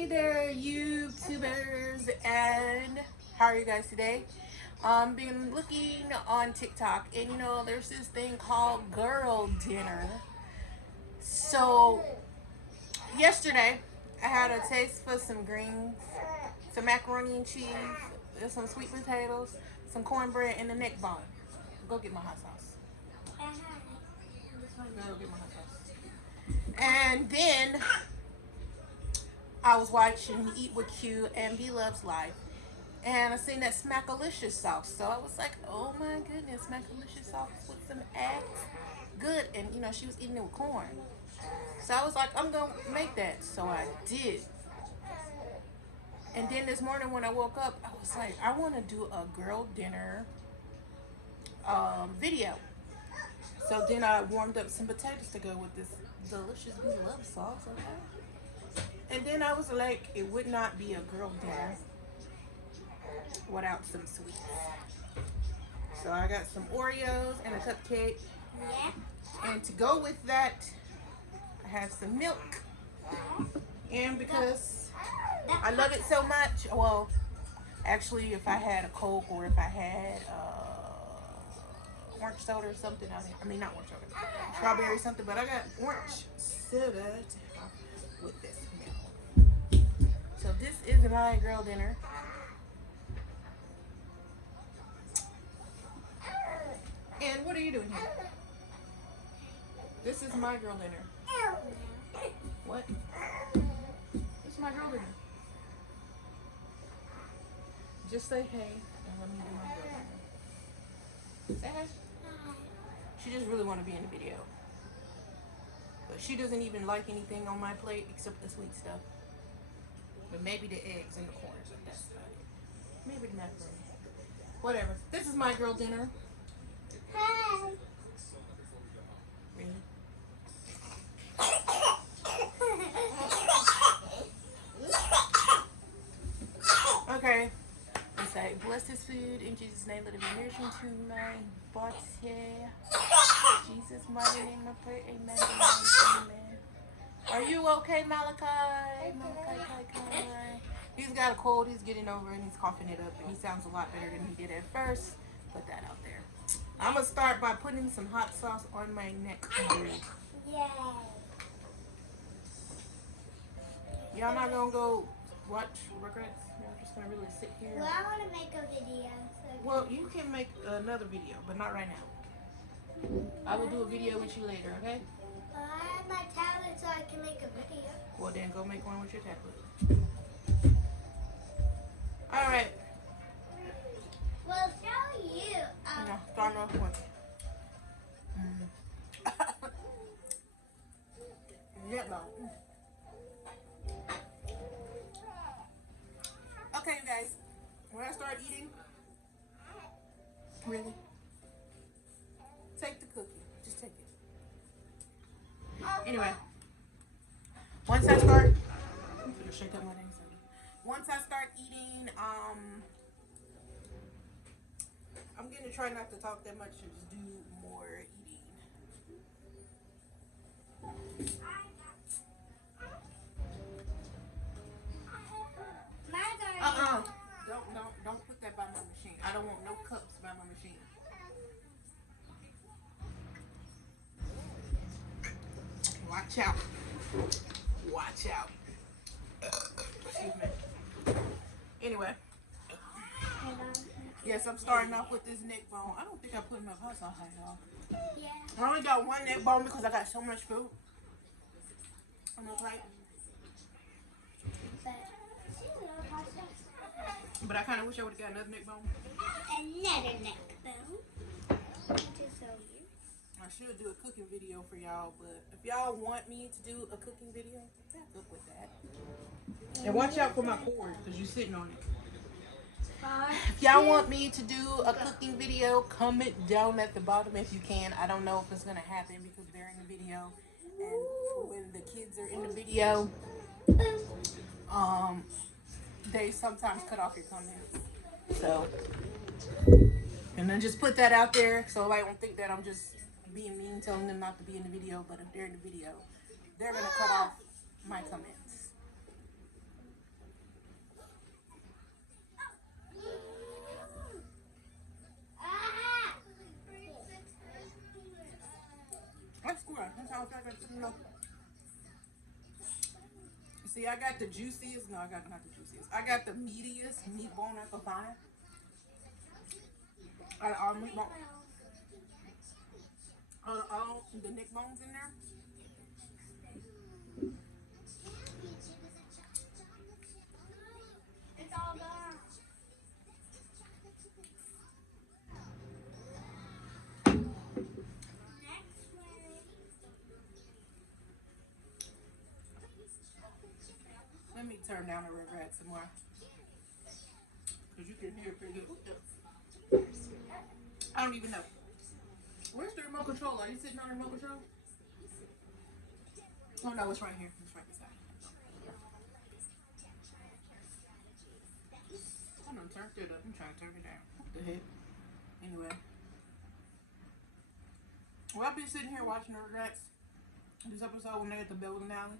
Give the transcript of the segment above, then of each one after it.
Hey there, YouTubers, and how are you guys today? Been looking on TikTok, and there's this thing called girl dinner. So yesterday, I had a taste for some greens, some macaroni and cheese, some sweet potatoes, some cornbread, and a neck bone. Go get my hot sauce. Go get my hot sauce. And then I was watching Eat with Q and Be Love's Life. And I seen that Smackalicious sauce. So I was like, oh my goodness, Smackalicious sauce with some eggs. Good. And she was eating it with corn. So I was like, I'm going to make that. So I did. And then this morning when I woke up, I was like, I want to do a girl dinner video. So then I warmed up some potatoes to go with this delicious Be Love sauce. Okay. And then I was like, it would not be a girl dinner without some sweets. So I got some Oreos and a cupcake. Yeah. And to go with that, I have some milk. And because I love it so much, well, actually, if I had a Coke or if I had orange soda or something, I mean not orange soda, strawberry something, but I got orange soda with this milk. So this is my girl dinner. And what are you doing here? This is my girl dinner. What? This is my girl dinner. Just say hey and let me do my girl dinner. Say hey. She just really want to be in the video. But she doesn't even like anything on my plate except the sweet stuff. But maybe the eggs and the corn. That's about it. Maybe the macaroni. Whatever. This is my girl dinner. Hi. Really? Okay. I say, bless this food in Jesus' name. Let it be nourishing to my body. Jesus' mighty name I pray. Amen. Amen. Are you okay, Malachi? Malachi. He's got a cold. He's getting over and he's coughing it up. And he sounds a lot better than he did at first. Put that out there. I'm going to start by putting some hot sauce on my neck. Yay. Y'all not going to go watch regrets? Y'all just going to really sit here? Well, I want to make a video. Well, you can make another video, but not right now. I will do a video with you later, okay? I have my tablet so I can make a video. Well, then go make one with your tablet. All right. Well, show you. No, start off with. Yeah, no. Okay, you guys. When I start eating, really, take the cookie. Just take it. Anyway, once I start, I'm gonna shake up my things. Once I start eating, I'm gonna try not to talk that much and just do more eating. Don't put that by my machine. I don't want no cups by my machine. Watch out. Watch out. Excuse me. Anyway. Yes, I'm starting off with this neck bone. I don't think I put enough hot sauce on y'all. Yeah. I only got one neck bone because I got so much food on the plate. But I kind of wish I would have got another neck bone. Another neck bone. I should do a cooking video for y'all, but if y'all want me to do a cooking video, back up with that. And watch out for my cord because you're sitting on it. If y'all want me to do a cooking video, comment down at the bottom if you can. I don't know if it's going to happen because they're in the video. And when the kids are in the video, they sometimes cut off your comments. So, and then just put that out there so I don't think that I'm just being mean, telling them not to be in the video. But if they're in the video, they're going to cut off my comments. I got, you know, see, I got the juiciest. No, I got not the juiciest. I got the meatiest meat bone I could find. Out of all meat bone, out of all the neck bones in there. It's all gone. Next one. Let me turn down the regret some more, cause you can hear it pretty good. I don't even know. Where's the remote control? Are you sitting on the remote control? Oh no, it's right here. It's right beside. I done turned it up. I'm trying to turn it down. What the heck? Anyway. Well, I've been sitting here watching the regrets. This episode when they at the bowling alley.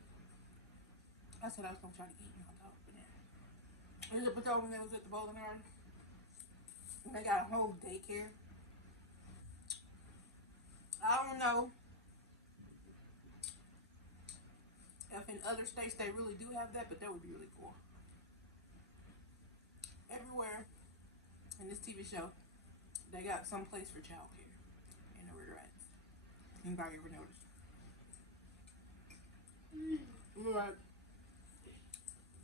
I said I was gonna try to eat my dog, but then this episode when they was at the bowling alley. And they got a whole daycare. I don't know if in other states they really do have that, but that would be really cool. Everywhere in this TV show, they got some place for childcare in the regrets. Anybody ever noticed? Right.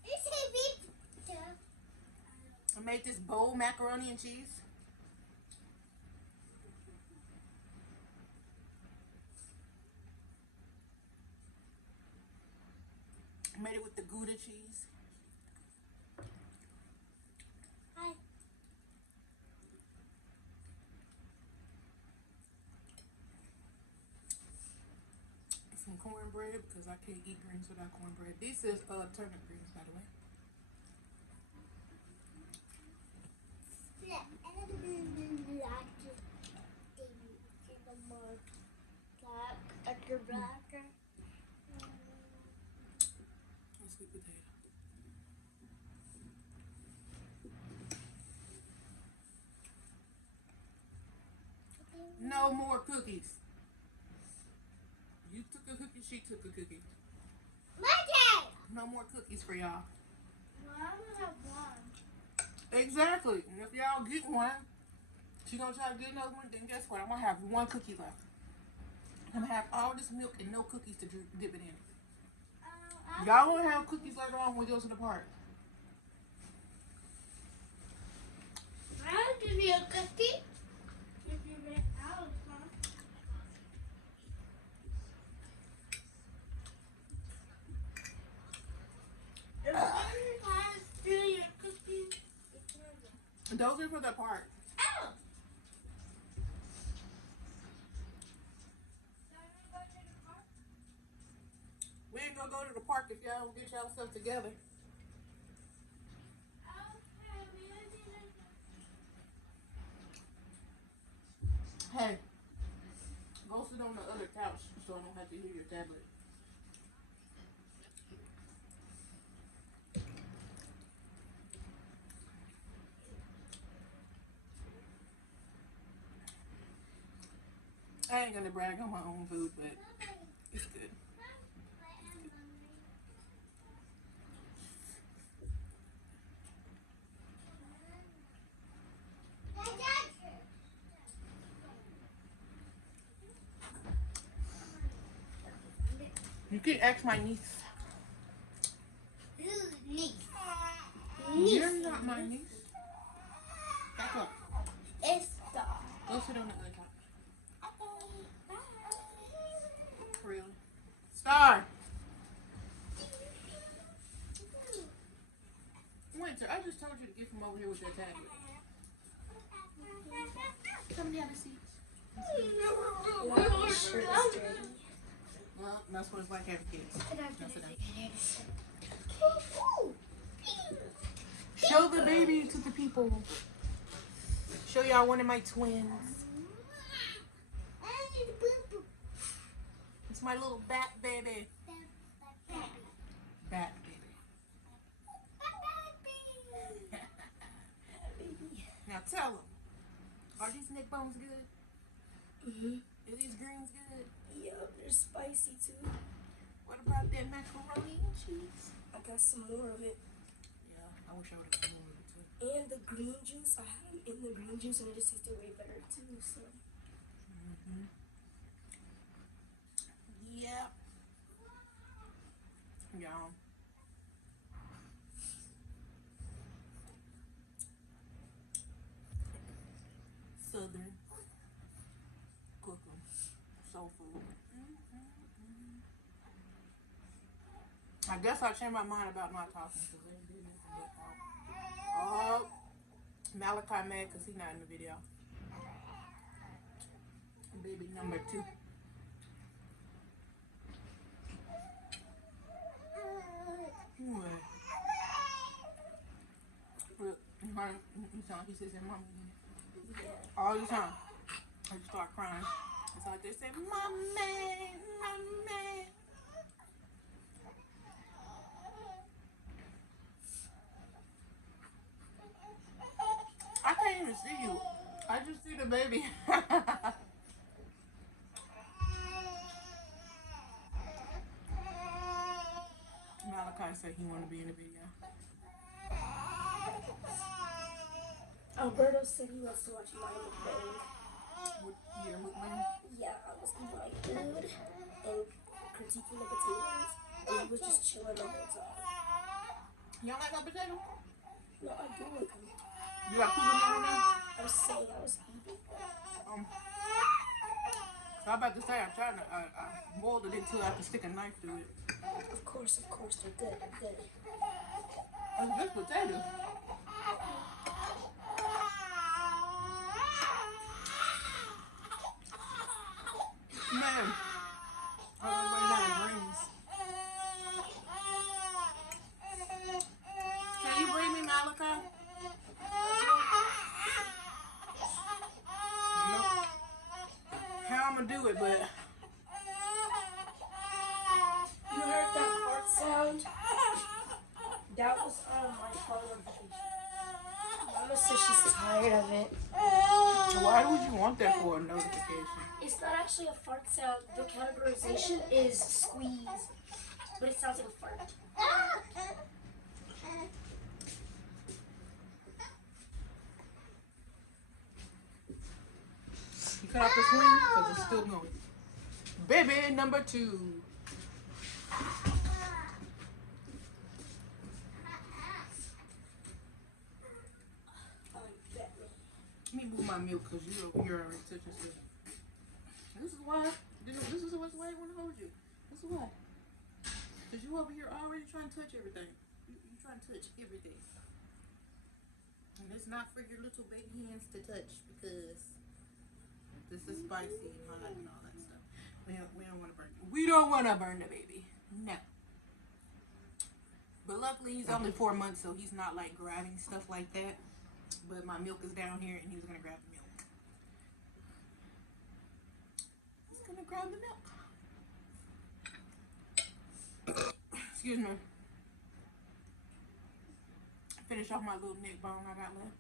It's a big. I made this bowl macaroni and cheese. I made it with the Gouda cheese. Hi. Some cornbread because I can't eat greens without cornbread. This is turnip greens, by the way. Yeah, and then we like to get the more black at the black. Sweet potato. No more cookies. You took a cookie, she took a cookie. Monday! No more cookies for y'all. Well, I'm gonna have one. Exactly. And if y'all get one, she gonna try to get another one, then guess what? I'm gonna have one cookie left. I'm gonna have all this milk and no cookies to dip it in. Y'all won't have cookies later on when we go to the park. I'll give you a cookie. If you get out, huh? If someone tries to steal your cookie, it's your. Those are for the park. Oh! We ain't gonna go to the park if y'all don't get y'all stuff together. Hey, go sit on the other couch so I don't have to hear your tablet. I ain't gonna brag on my own food, but it's good. You can ask my niece. Niece. You're not my niece. Back up. It's the. Go sit on the other couch. For real. Star. Winter, I just told you to get from over here with that tablet. Come and have a seat. Well, that's what it's like having kids. Now sit down. Show the baby to the people. Show y'all one of my twins. It's my little bat baby. Bat baby. Now tell them. Are these neck bones good? Is these greens good? Yeah, they're spicy too. What about that macaroni and cheese? I got some more of it. Yeah, I wish I would have got more of it too. And the green juice, I had them in the green juice and it just tasted way better too, so. Yeah. Yeah. Southern cooking, soul food. I guess I changed my mind about not talking because they did nothing but talk. Oh, Malachi mad because he's not in the video. Baby number 2. Anyway, look, he says, "Mama," all the time. I just start crying. It's like they say, "Mommy, mommy." I can't even see you. I just see the baby. Malachi said he want to be in the video. Alberto said he wants to watch my mukbang. What your mukbang? Yeah, I was eating my food and critiquing the potatoes, and he was just chilling the whole time. You don't like my potato? No, I do like them. You got put them on there? I was saying I was eating. So I'm about to say I tried to I boiled it until I could stick a knife through it. Of course, they're good, they're good. It's good potato. Man, I was waiting on the greens. Can you bring me Malachi? Nope. How I'm gonna do it, but You heard that fart sound? That was my phone notification. Mama says she's tired of it. why would you want that for a notification? It's not actually a fart sound. The categorization is squeeze, but it sounds like a fart. You cut off the swing because it's still going. Baby number 2. Let me move my milk because you're already touching stuff. This is why. This is what's why I want to hold you. This is why. Because you over here already trying to touch everything. You trying to touch everything. And it's not for your little baby hands to touch because this is spicy and hot and all that stuff. We don't want to burn. We don't want to burn the baby. No. But luckily he's only 4 months, so he's not like grabbing stuff like that. But my milk is down here, and he's gonna grab the milk. He's gonna grab the milk. Excuse me. Finish off my little neck bone I got left.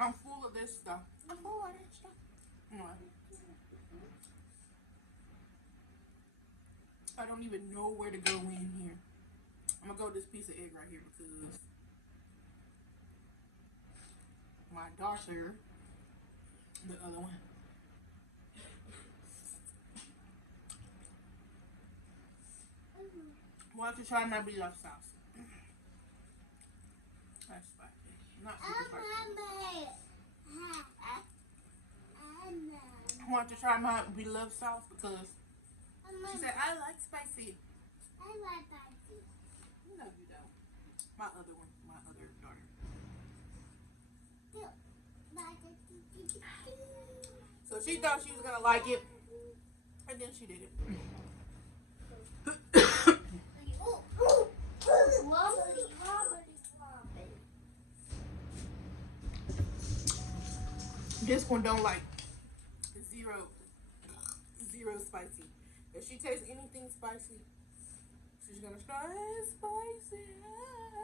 I'm full of this stuff. I'm full of this stuff. Anyway. I don't even know where to go in here. I'm gonna go with this piece of egg right here because my daughter, the other one, why don't you try my beef sauce? That's spicy. Not super spicy. I want to try my beloved sauce because she said, I like spicy. I like spicy. No, you don't. My other one, my other daughter. The So she thought she was gonna like it, and then she didn't. Wobbly, wobbly, wobbly. This one don't like zero spicy. If she tastes anything spicy, she's gonna start spicy.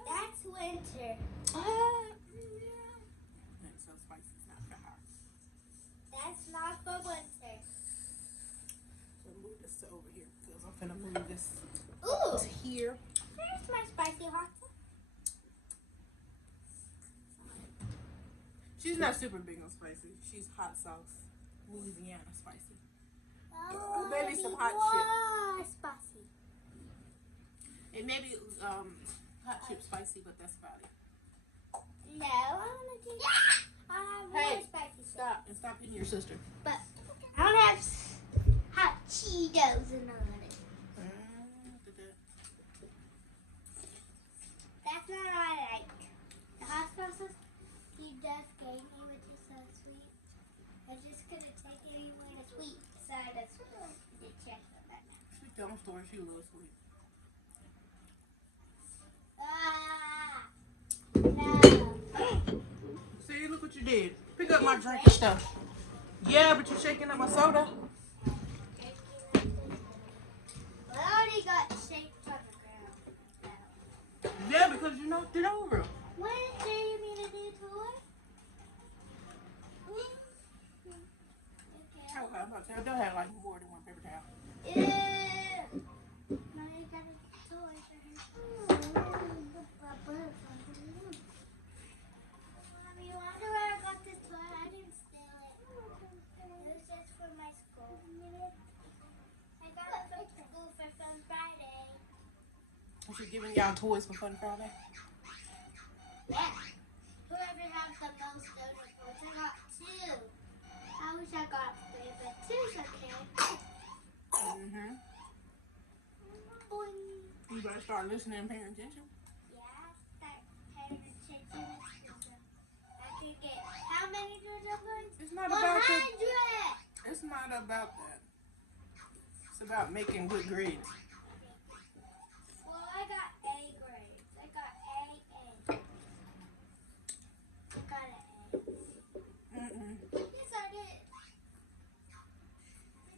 That's winter. Yeah. And so spicy is not for her. That's not for winter. So move this to over here because I'm gonna move this Ooh, to here. there's my spicy hot sauce. She's not super big on spicy. She's hot sauce, Louisiana spicy. Oh, Maybe some hot chip. Spicy. It may be hot chip spicy, but that's about it. No, I want to do. I have Hey, more spicy. Stop and stop hitting your sister. But I don't have hot Cheetos in it. That's not what I like. The hot sauces he just gave me, which is so sweet. I'm just gonna take it anyway. The sweet side of the chest of that now. She don't store. She loves sweet. Ah, no. See, look what you did. Pick up my drink and stuff. Yeah, but you're shaking up my soda. Well, I already got shaped on the ground. Yeah, because you knocked it over. What do you mean to do to it? Okay, I'm about to tell. They'll have like more than one paper towel. Ew. Now you gotta get toys for her. Mommy, you wonder where I got this toy? I didn't steal it. It was just for my school. I got it from school for Fun Friday. Was she giving y'all toys for Fun Friday? Yeah. Whoever has the most donut points, I got 2. I wish I got 3, but 2's okay. Mm-hmm. Boing. You better start listening and paying attention. Yeah, start paying attention to them. I could get how many donut points? It's not about 100! that. It's not about that. It's about making good grades. Well, I got A grades. I got A. I got an A. Mm-mm. Yes, I did.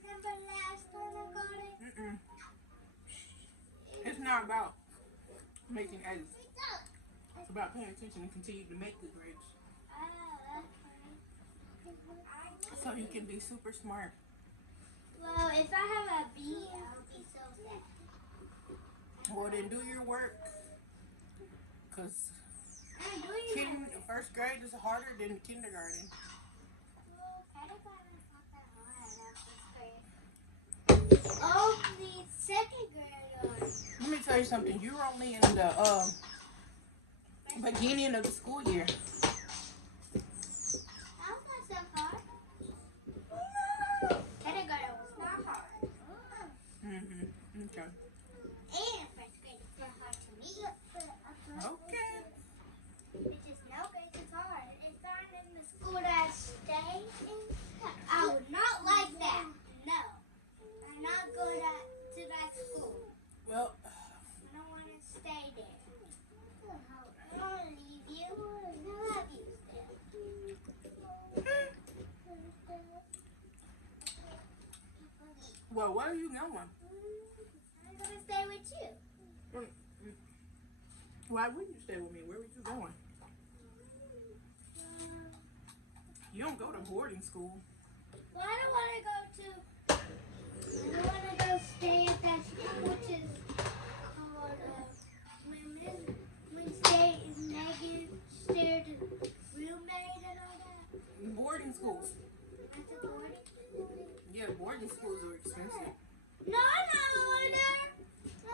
Remember last time I got it? Mm-mm. It's not about making A's. It's about paying attention and continue to make good grades. So you can be super smart. Well, if I have a B, I'll be so sad. Well, then do your work. Because I'm doing it. first grade is harder than kindergarten. Well, kindergarten's not that hard after first grade. Only second grade. Let me tell you something. You're only in the beginning of the school year. How's that so hard? Kindergarten was not hard. Mm-hmm. Okay. And first grade is not hard to me. Okay. It's just no grade is hard. If I'm in the school that I stay in, I would not like that. No. I'm not going to that school. Well, I don't want to stay there. I don't want to leave you. I love you still. well, where are you going? I'm going to stay with you. Why wouldn't you stay with me? Where were you going? You don't go to boarding school. Well, I don't want to go to. I don't want to go stay at that school, which is called when Megan shared a roommate and all that. Boarding schools. That's a boarding school. Yeah, boarding schools are expensive. No, I'm not going there. I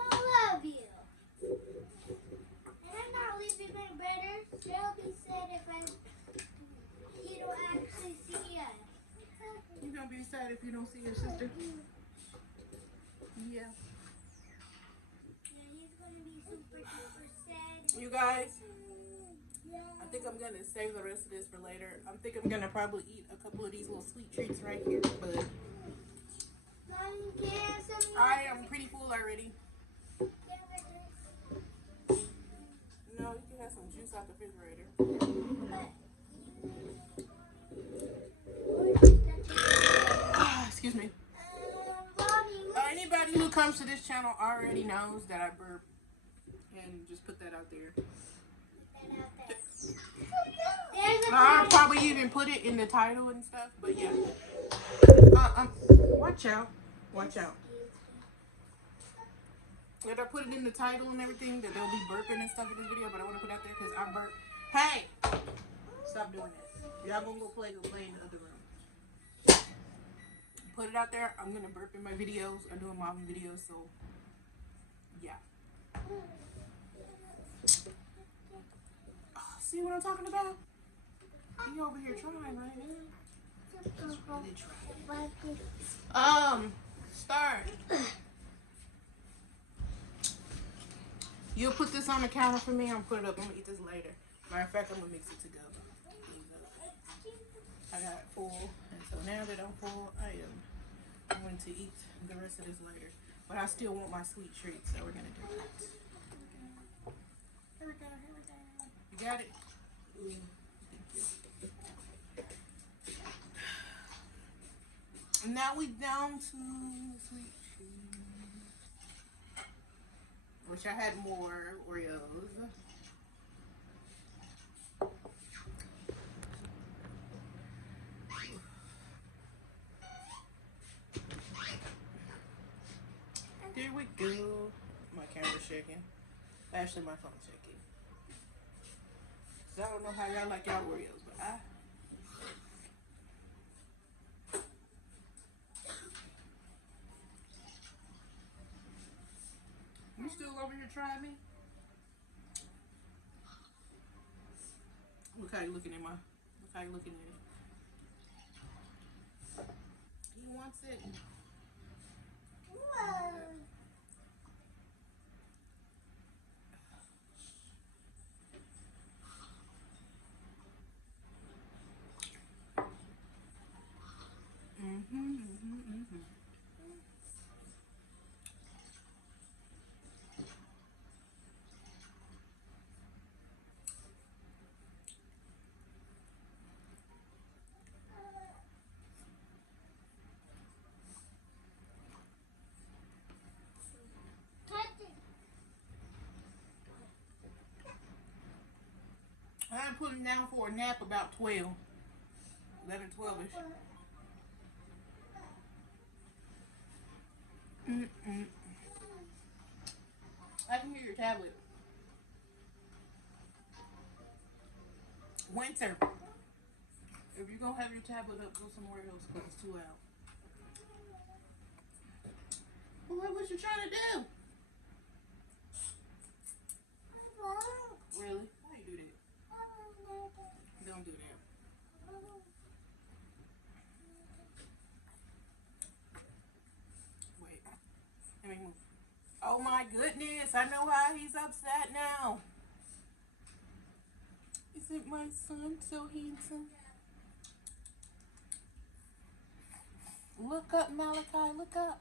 love you. And I'm not leaving my brother. She'll be sad if he don't actually see us. You're going to be sad if you don't see your sister? Yeah. Yeah, he's gonna be super, super sad. You guys, I think I'm gonna save the rest of this for later. I think I'm gonna probably eat a couple of these little sweet treats right here, but Mommy, can I have some I am pretty full already. No, you can have some juice out the refrigerator. Excuse me. Anybody who comes to this channel already knows that I burp, and just put that out there. I'll probably even put it in the title and stuff, but yeah. Watch out. Watch out. Did I put it in the title and everything that they'll be burping and stuff in this video, but I want to put it out there because I burp. Hey! Stop doing that. Y'all gonna go play in the other room. Put it out there. I'm gonna burp in my videos. I'm doing my own videos, so yeah. Oh, see what I'm talking about? You over here trying right now. Just really trying. Start. You'll put this on the counter for me. I'm gonna put it up. I'm gonna eat this later. Matter of fact, I'm gonna mix it together. I got full, and so now that I'm full, I'm going to eat the rest of this later. But I still want my sweet treats, so we're gonna do that. Here we go. Here we go. You got it. Thank you. And now we down to sweet treats. Wish I had more Oreos. There we go. My camera's shaking. Actually, my phone's shaking. So I don't know how y'all like y'all Oreos, but I. You still over here trying me? Look how you looking at look how you looking at it. He wants it. I'm putting down for a nap about 12. 11, 12-ish. I can hear your tablet. Winter. If you're going to have your tablet up, go somewhere else because it's too loud. Well, what you trying to do? Really? Why you do that? Don't do that. Wait. Let me move. Oh my goodness. I know why he's upset now. Isn't my son so handsome? Look up, Malachi. Look up.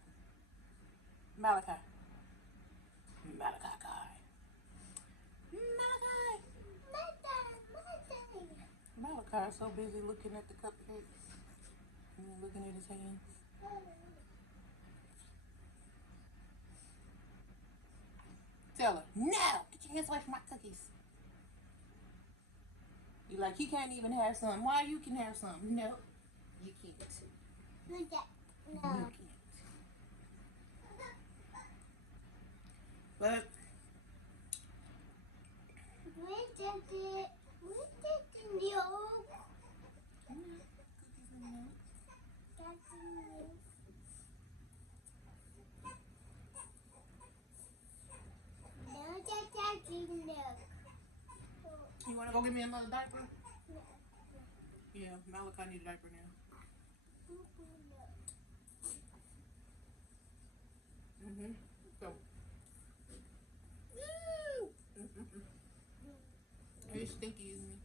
Malachi. Malachi guy. Malachi. Malachi's so busy looking at the cupcakes and looking at his hands. Tell her, no! Get your hands away from my cookies. You like, he can't even have some. Why you can have some? No, you can't. No. You can't. But you want to go get me another diaper? Yeah, Malachi need a diaper now. So. Are you stinky, isn't he?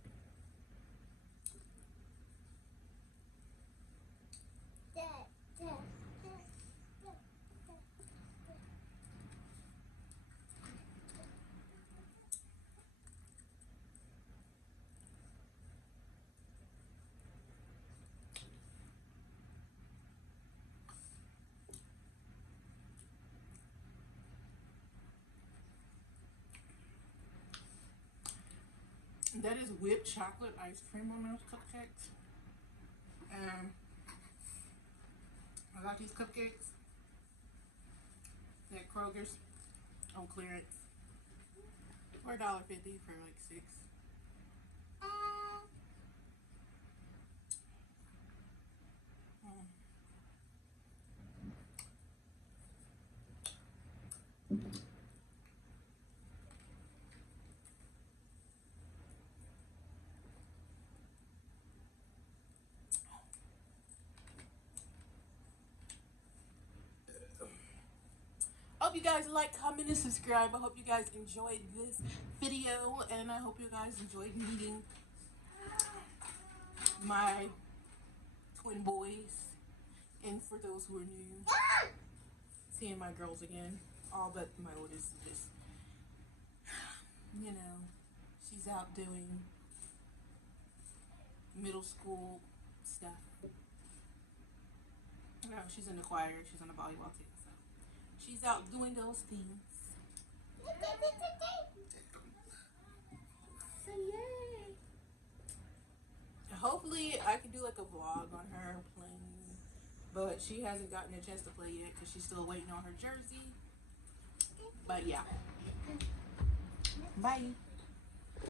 That is whipped chocolate ice cream on those cupcakes. And I got these cupcakes at Kroger's on clearance for $1.50 for like 6. Mm. Hope you guys like, comment, and subscribe. I hope you guys enjoyed this video, and I hope you guys enjoyed meeting my twin boys. And for those who are new, seeing my girls again. All but my oldest just, you know, she's out doing middle school stuff. She's in the choir, she's on the volleyball team, so she's out doing those things. So yay! Hopefully I can do like a vlog on her playing, but she hasn't gotten a chance to play yet because she's still waiting on her jersey. But yeah. Bye.